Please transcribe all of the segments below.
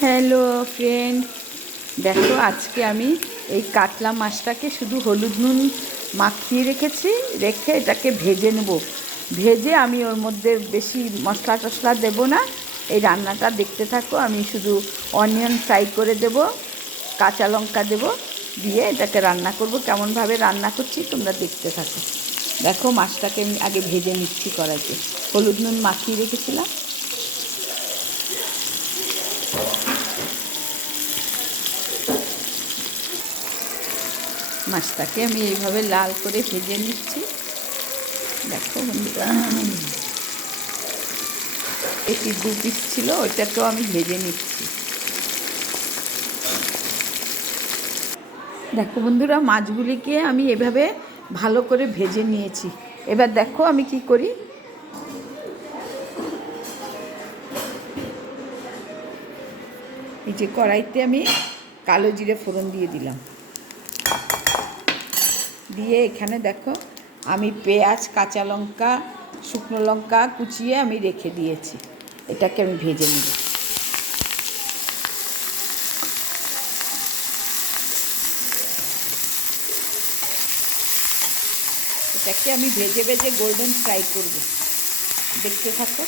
Hello friend, দেখো আজকে আমি এই কাতলা মাছটাকে শুধু হলুদ নুন মাখিয়ে রেখে এটাকে ভেজে নেব। ভেজে আমি ওর মধ্যে বেশি মশলা টশলা দেবো না। এই রান্নাটা দেখতে থাকো। আমি শুধু অনিয়ন ফ্রাই করে দেব, কাঁচা লঙ্কা দেব, দিয়ে এটাকে রান্না করব। কেমনভাবে রান্না করছি তোমরা দেখতে থাকো। দেখো মাছটাকে আমি আগে ভেজে নিচ্ছি কড়াইতে, হলুদ নুন মাখিয়ে রেখেছিলাম। মাছটাকে আমি এইভাবে লাল করে ভেজে নিচ্ছি। দেখো বন্ধুরা, এটি 2 পিস ছিল, ওইটাকেও আমি ভেজে নিচ্ছি। দেখো বন্ধুরা, মাছগুলিকে আমি এভাবে ভালো করে ভেজে নিয়েছি। এবার দেখো আমি কি করি। এই যে কড়াইতে আমি কালো জিরে ফোড়ন দিয়ে দিলাম। দিয়ে এখানে দেখো আমি পেঁয়াজ, কাঁচা লঙ্কা, শুকনো লঙ্কা কুচিয়ে আমি রেখে দিয়েছি। এটাকে আমি ভেজে নিব। এটাকে আমি ভেজে ভেজে গোল্ডেন ফ্রাই করব, দেখতে থাকো।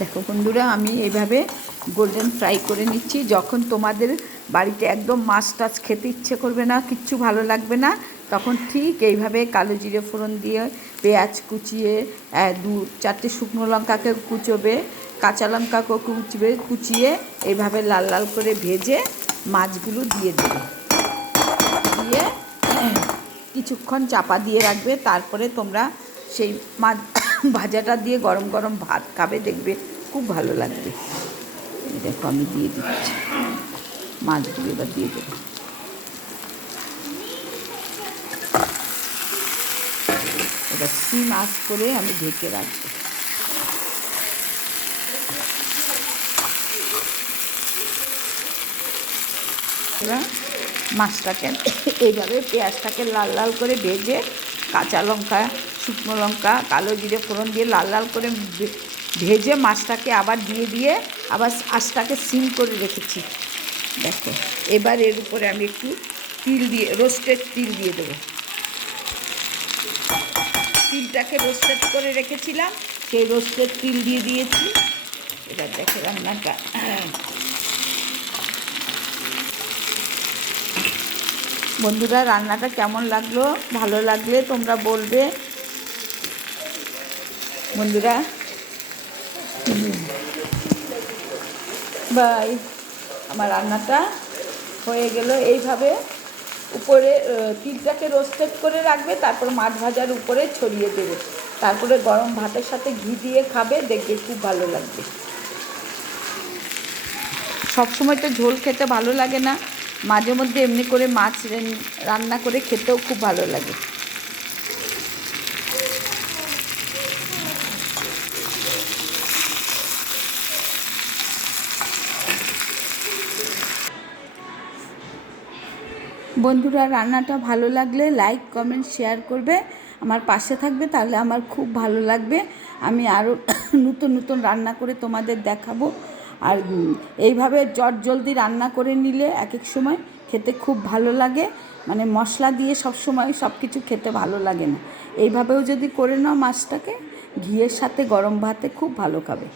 দেখো বন্ধুরা, আমি এইভাবে গোল্ডেন ফ্রাই করে নিচ্ছি। যখন তোমাদের বাড়িতে একদম মাছ টাছ খেতে ইচ্ছে করবে না, কিচ্ছু ভালো লাগবে না, তখন ঠিক এইভাবে কালো জিরে ফোড়ন দিয়ে পেঁয়াজ কুচিয়ে 2-4টে শুকনো লঙ্কাকে কুচোবে, কাঁচা লঙ্কাকেও কুচিয়ে এইভাবে লাল লাল করে ভেজে মাছগুলো দিয়ে দেবে। দিয়ে কিছুক্ষণ চাপা দিয়ে রাখবে। তারপরে তোমরা সেই মাছ ভাজাটা দিয়ে গরম গরম ভাত খাবে, দেখবে খুব ভালো লাগবে। দেখো আমি দিয়ে দিচ্ছি মাছগুলো, এবার দিয়ে দেবো। এবার সিম আঁচ করে আমি ঢেকে রাখবো। এবার মাছটাকে এইভাবে পেঁয়াজটাকে লাল লাল করে ভেজে, কাঁচা লঙ্কা, শুকনো লঙ্কা, কালো জিরে ফোড়ন দিয়ে লাল লাল করে ভেজে মাছটাকে আবার দিয়ে আবার আঁচটাকে সিম করে রেখেছি। দেখো এবার এর উপরে আমি একটু রোস্টেড তিল দিয়ে দেবো। তিলটাকে রোস্টেড করে রেখেছিলাম, সেই রোস্টেড তিল দিয়ে দিয়েছি। এবার দেখো রান্নাটা। বন্ধুরা, রান্নাটা কেমন লাগলো, ভালো লাগলে তোমরা বলবে। বন্ধুরা বাই। আমার রান্নাটা হয়ে গেল। এইভাবে উপরে তিলটাকে রোস্টেড করে রাখবে, তারপর মাছ ভাজার উপরে ছড়িয়ে দেবে। তারপরে গরম ভাতের সাথে ঘি দিয়ে খাবে, দেখবে খুব ভালো লাগবে। সবসময় তো ঝোল খেতে ভালো লাগে না, মাঝে মধ্যে এমনি করে মাছ রান্না করে খেতেও খুব ভালো লাগে। বন্ধুরা, রান্নাটা ভালো লাগলে লাইক, কমেন্ট, শেয়ার করবে, আমার পাশে থাকবে, তাহলে আমার খুব ভালো লাগবে। আমি আরও নতুন নতুন রান্না করে তোমাদের দেখাবো। আর এইভাবে জলদি রান্না করে নিলে এক এক সময় খেতে খুব ভালো লাগে। মানে মশলা দিয়ে সব সময় সব কিছু খেতে ভালো লাগে না। এইভাবেও যদি করে নাও মাছটাকে, ঘিয়ের সাথে গরম ভাতে খুব ভালো খাবে।